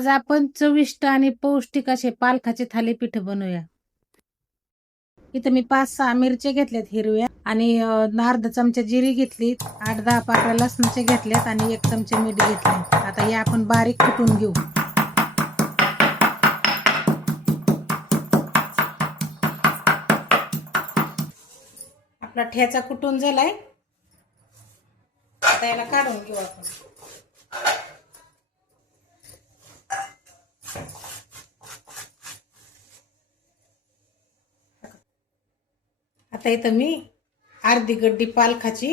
आज आपण चविष्ट आणि पौष्टिक असे पालखाचे थालीपीठ बनवूया. इथं मी पाच सहा मिरच्या घेतल्यात हिरव्या आणि अर्ध अर्धा चमचा जिरी घेतली आठ दहा पाकळ्या लसणाच्या घेतल्यात आणि एक चमचे मीठ घेतले आता हे आपण बारीक कुटून घेऊ. आपला ठेचा कुटून झालाय. आता याला काढून घेऊ आपण. आता इथं मी अर्धी गड्डी पालखाची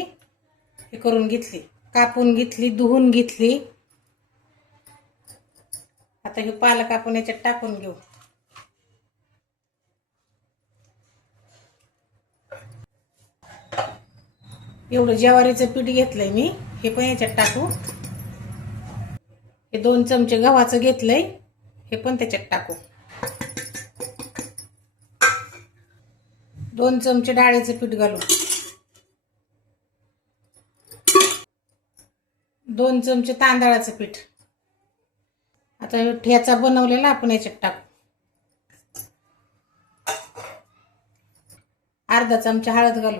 हे करून घेतली कापून घेतली धुवून घेतली. आता हे पालक आपण याच्यात टाकून घेऊ. एवढं ज्वारीचं पीठ घेतलंय मी हे पण याच्यात टाकू. हे दोन चमचे गव्हाचं घेतलंय हे पण त्याच्यात टाकू. दोन चमचे डाळीचं पीठ घालू दोन चमचे तांदळाचं पीठ. आता ठेचा बनवलेला आपण याच्यात टाकू. अर्धा चमचा हळद घालू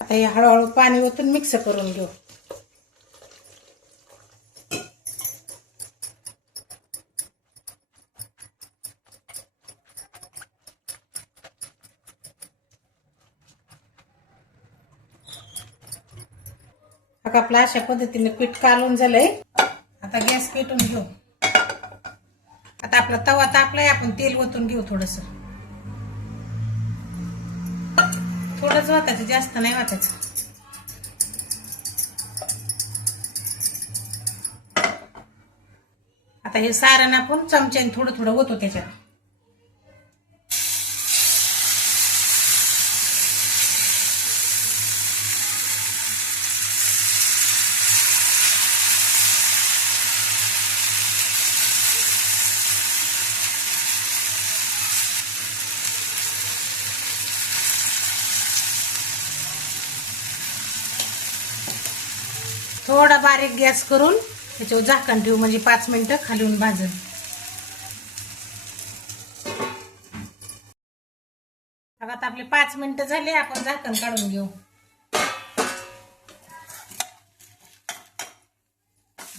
आता हे हळूहळू पाणी ओतून मिक्स करून घेऊ. बघा आपलं अशा पद्धतीने पीठ कालून झालंय. आता गॅस पेटून घेऊ. आता आपला तवा तापलाय आपण तेल ओतून घेऊ थोडस. थोडंच वाटायचं जास्त नाही वाटायचं आता हे सारण आपण चमच्याने थोडं थोडं होतो त्याच्यात. थोडा बारीक गॅस करून त्याच्यावर झाकण ठेवू म्हणजे पाच मिनिटं खालीहून भाजून. आता आपले पाच मिनिटं झाले आपण झाकण काढून घेऊ.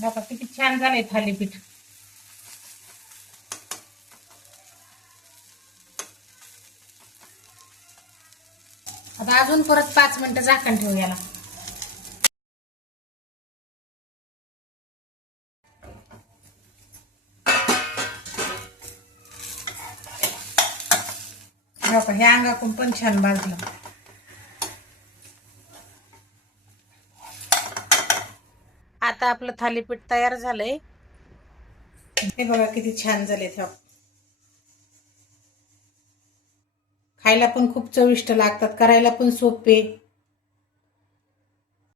बघा किती छान झालंय थालीपीठ. आता अजून परत पाच मिनिटं झाकण ठेवू याला. बघा हे अंगाकून पण छान भाजलं. आता आपलं थालीपीठ तयार झालंय. हे बघा किती छान झाले खायला पण खूप चविष्ट लागतात करायला पण सोपे.